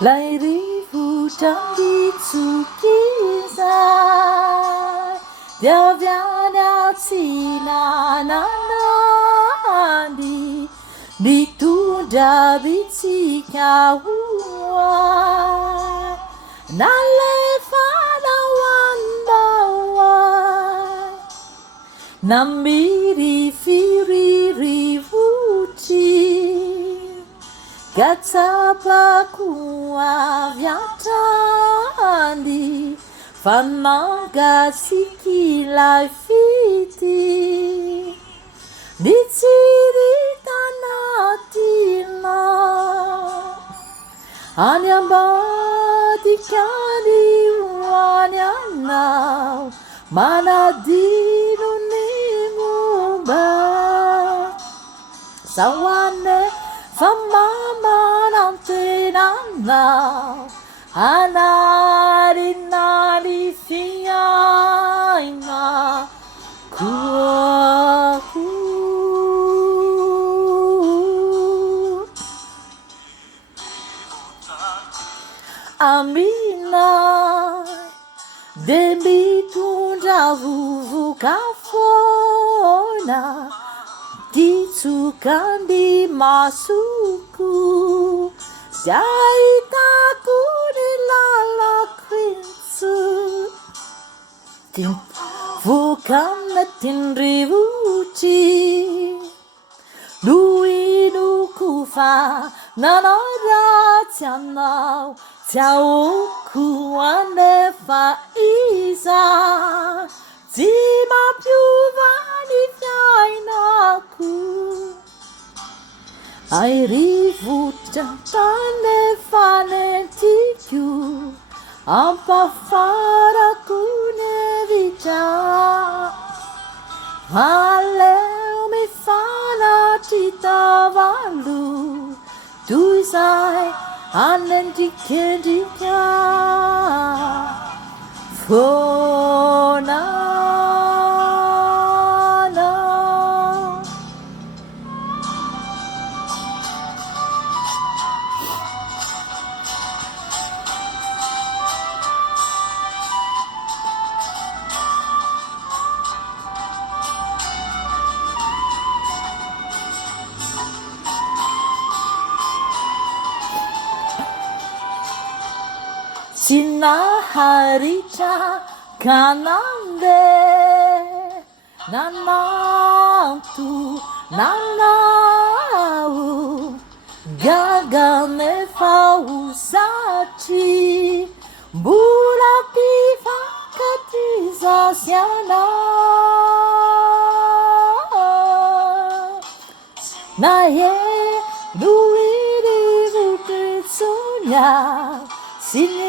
来日不长的足迹在，掉掉了起那那那的，你独的比起高我，那来发那弯的。Nambiri firiri vuti Gatapa kuwa vyatandi Fananga siki la fiti Nitsiri tanatina Anyambadi kani wanyana Manadino Sawane famama nantenana Anari nari fiaina Kuaku Amina Demi tunda vuvu kafona Kitsukandi masuku Jaitaku ni lala kwinsu Vukana tinrivuchi Lui nukufa nanara tianao Tiaoku anefa isa Zima piuvani fiainaku Ai rivuta tane fanetiku Ampa faraku nevita Valeu me fala titavalu Tuisai anentikendika Fonana Sinaharita kanande Nanatu nanau Gagane fausati Bula piva katiza siana Naye duiri vukitsunya Sini